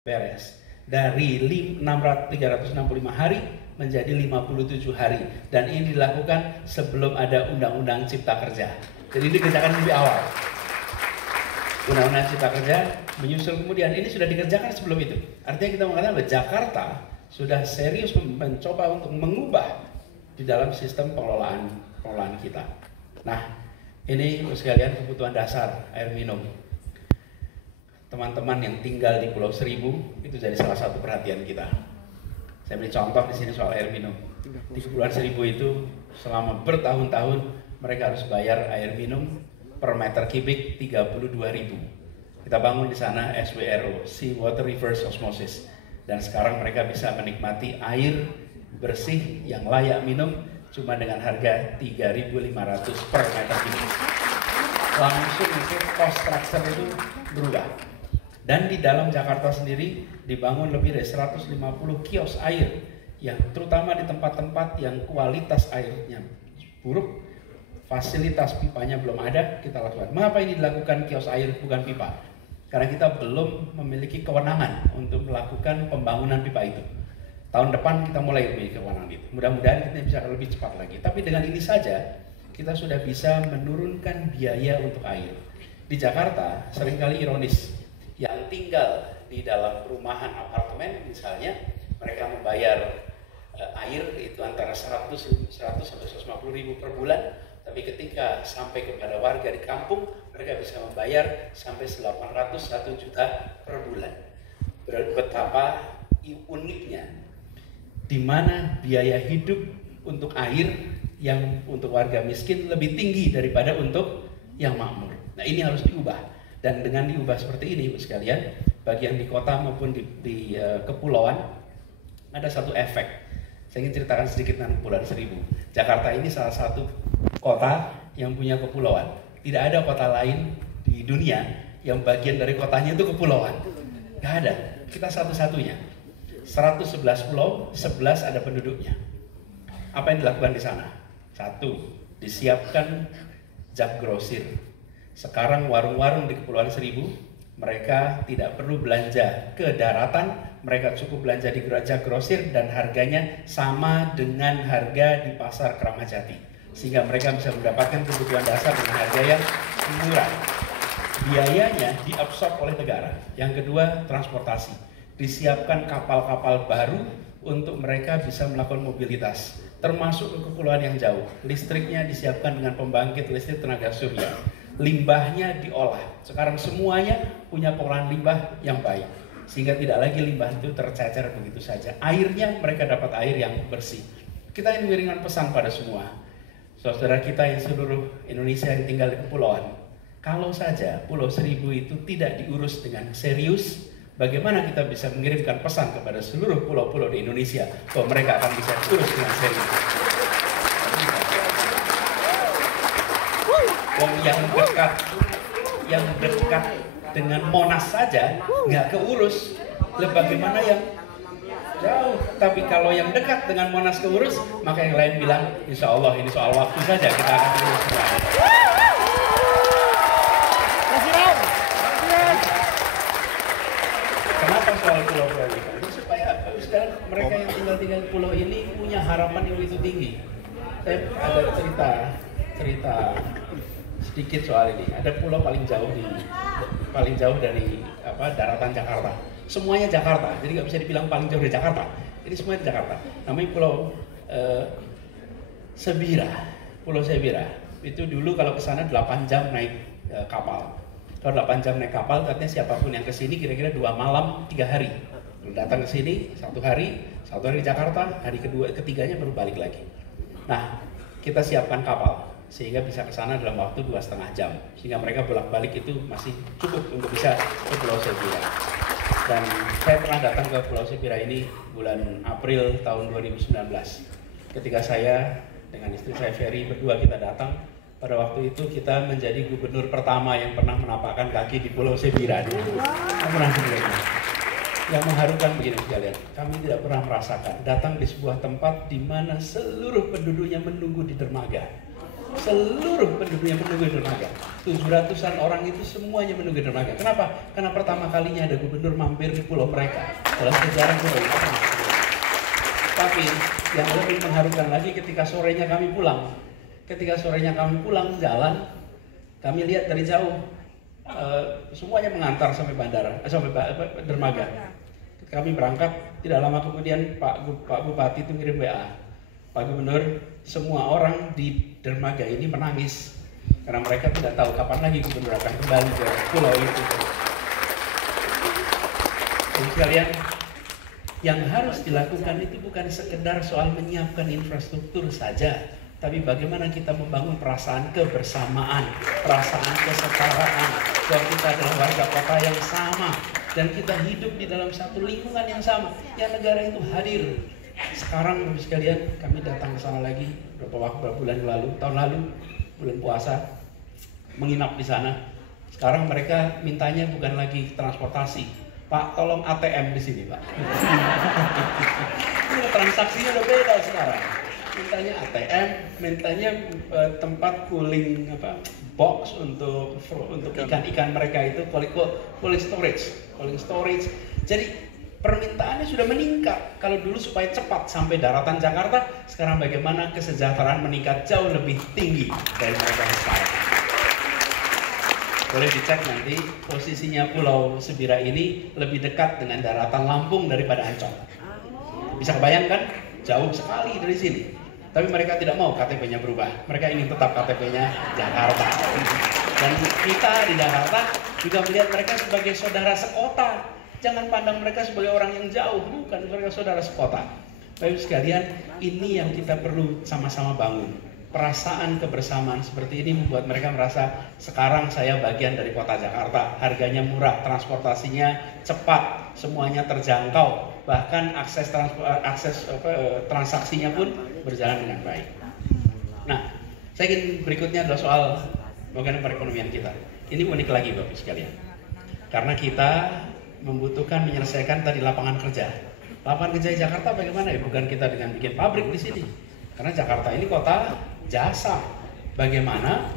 beres. Dari 365 hari menjadi 57 hari. Dan ini dilakukan sebelum ada Undang-Undang Cipta Kerja. Jadi ini dikerjakan lebih awal. Undang-Undang Cipta Kerja menyusul kemudian, ini sudah dikerjakan sebelum itu. Artinya kita mengatakan bahwa Jakarta sudah serius mencoba untuk mengubah di dalam sistem pengelolaan kita. Nah, ini sekalian kebutuhan dasar air minum. Teman-teman yang tinggal di Pulau Seribu itu jadi salah satu perhatian kita. Saya beri contoh di sini soal air minum. Di Kepulauan Seribu itu selama bertahun-tahun mereka harus bayar air minum per meter kubik 32.000. Kita bangun di sana SWRO, Sea Water Reverse Osmosis, dan sekarang mereka bisa menikmati air bersih yang layak minum cuma dengan harga 3.500 per meter kubik. Langsung itu cost structure itu berubah. Dan di dalam Jakarta sendiri dibangun lebih dari 150 kios air yang terutama di tempat-tempat yang kualitas airnya buruk, fasilitas pipanya belum ada, kita lakukan. Mengapa ini dilakukan kios air bukan pipa? Karena kita belum memiliki kewenangan untuk melakukan pembangunan pipa itu. Tahun depan kita mulai memiliki kewenangan itu. Mudah-mudahan kita bisa lebih cepat lagi. Tapi dengan ini saja kita sudah bisa menurunkan biaya untuk air. Di Jakarta seringkali ironis, yang tinggal di dalam perumahan apartemen misalnya, mereka membayar air itu antara 100 sampai 150 ribu per bulan, tapi ketika sampai kepada warga di kampung, mereka bisa membayar sampai 800 1 juta per bulan. Betapa uniknya, di mana biaya hidup untuk air yang untuk warga miskin lebih tinggi daripada untuk yang makmur. Nah, ini harus diubah. Dan dengan diubah seperti ini, Ibu sekalian, bagi yang di kota maupun di kepulauan, ada satu efek. Saya ingin ceritakan sedikit tentang Kepulauan Seribu. Jakarta ini salah satu kota yang punya kepulauan. Tidak ada kota lain di dunia yang bagian dari kotanya itu kepulauan. Nggak ada. Kita satu-satunya. 111 pulau, 11 ada penduduknya. Apa yang dilakukan di sana? Satu, disiapkan jak grosir. Sekarang warung-warung di Kepulauan Seribu, mereka tidak perlu belanja ke daratan, mereka cukup belanja di jak grosir dan harganya sama dengan harga di pasar Kramat Jati. Sehingga mereka bisa mendapatkan kebutuhan dasar dengan harga yang murah. Biayanya diabsorb oleh negara. Yang kedua, transportasi. Disiapkan kapal-kapal baru untuk mereka bisa melakukan mobilitas, termasuk ke kepulauan yang jauh. Listriknya disiapkan dengan pembangkit listrik tenaga surya. Limbahnya diolah. Sekarang semuanya punya pengolahan limbah yang baik, sehingga tidak lagi limbah itu tercecer begitu saja. Airnya mereka dapat air yang bersih. Kita ingin mengirimkan pesan pada semua saudara kita yang seluruh Indonesia yang tinggal di kepulauan. Kalau saja Pulau Seribu itu tidak diurus dengan serius, bagaimana kita bisa mengirimkan pesan kepada seluruh pulau-pulau di Indonesia bahwa mereka akan bisa diurus dengan serius? Yang dekat dengan Monas saja nggak keurus, bagaimana yang jauh? Tapi kalau yang dekat dengan Monas keurus, maka yang lain bilang, insya Allah ini soal waktu saja kita akan urus. Kenapa soal pulau-pulau ini? Supaya sekarang mereka yang tinggal di pulau ini punya harapan yang begitu tinggi. Saya ada cerita sedikit soal ini. Ada pulau paling jauh dari daratan Jakarta. Semuanya Jakarta, jadi nggak bisa dibilang paling jauh dari Jakarta. Ini semuanya Jakarta. Namanya Pulau Sebira. Pulau Sebira. Itu dulu kalau ke sana 8 jam naik kapal. Kalau 8 jam naik kapal, katanya siapapun yang ke sini kira-kira 2 malam 3 hari. Datang ke sini 1 hari di Jakarta, hari ketiganya baru balik lagi. Nah, kita siapkan kapal sehingga bisa ke sana dalam waktu 2,5 jam, sehingga mereka bolak-balik itu masih cukup untuk bisa ke Pulau Sebira. Dan saya pernah datang ke Pulau Sebira ini bulan April tahun 2019. Ketika saya dengan istri saya Ferry berdua kita datang, pada waktu itu kita menjadi gubernur pertama yang pernah menapakkan kaki di Pulau Sebira. Yang mengharukan begini sekalian, kami tidak pernah merasakan datang di sebuah tempat di mana seluruh penduduknya menunggu di dermaga. Seluruh penduduknya menunggu dermaga. 700-an orang itu semuanya menunggu dermaga. Kenapa? Karena pertama kalinya ada gubernur mampir di pulau mereka dalam sejarah pulau itu. Tapi yang lebih mengharukan lagi ketika sorenya kami pulang. Ketika sorenya kami pulang jalan, kami lihat dari jauh semuanya mengantar sampai bandara, sampai dermaga. Kami berangkat, tidak lama kemudian Pak Bupati itu ngirim WA. Pak Gubernur, semua orang di dermaga ini menangis karena mereka tidak tahu kapan lagi gubernur akan kembali ke pulau itu. Jadi sekalian, yang harus dilakukan itu bukan sekedar soal menyiapkan infrastruktur saja, tapi bagaimana kita membangun perasaan kebersamaan, perasaan kesetaraan, bahwa kita adalah warga kota yang sama dan kita hidup di dalam satu lingkungan yang sama, yang negara itu hadir. Sekarang Bapak sekalian, kami datang ke sana lagi beberapa bulan lalu, tahun lalu, bulan puasa, menginap di sana. Sekarang mereka mintanya bukan lagi transportasi, Pak, tolong ATM di sini, Pak. Transaksinya udah beda sekarang. Mintanya ATM, mintanya tempat cooling box untuk ikan-ikan mereka itu, cooling storage. Jadi permintaannya sudah meningkat. Kalau dulu supaya cepat sampai daratan Jakarta, sekarang bagaimana kesejahteraan meningkat jauh lebih tinggi dari mereka sekarang. Boleh dicek nanti posisinya Pulau Sebira ini lebih dekat dengan daratan Lampung daripada Ancol. Bisa kebayangkan? Jauh sekali dari sini. Tapi mereka tidak mau KTP-nya berubah. Mereka ingin tetap KTP-nya Jakarta. Dan kita di Jakarta juga melihat mereka sebagai saudara sekota. Jangan pandang mereka sebagai orang yang jauh, bukan, mereka saudara sekota. Bapak sekalian, ini yang kita perlu sama-sama bangun. Perasaan kebersamaan seperti ini membuat mereka merasa sekarang saya bagian dari kota Jakarta. Harganya murah, transportasinya cepat, semuanya terjangkau. Bahkan akses transaksinya pun berjalan dengan baik. Nah, saya ingin berikutnya adalah soal bagaimana perekonomian kita. Ini unik lagi Bapak sekalian. Karena kita membutuhkan menyelesaikan tadi lapangan kerja. Lapangan kerja di Jakarta bagaimana ya? Bukan kita dengan bikin pabrik di sini. Karena Jakarta ini kota jasa. Bagaimana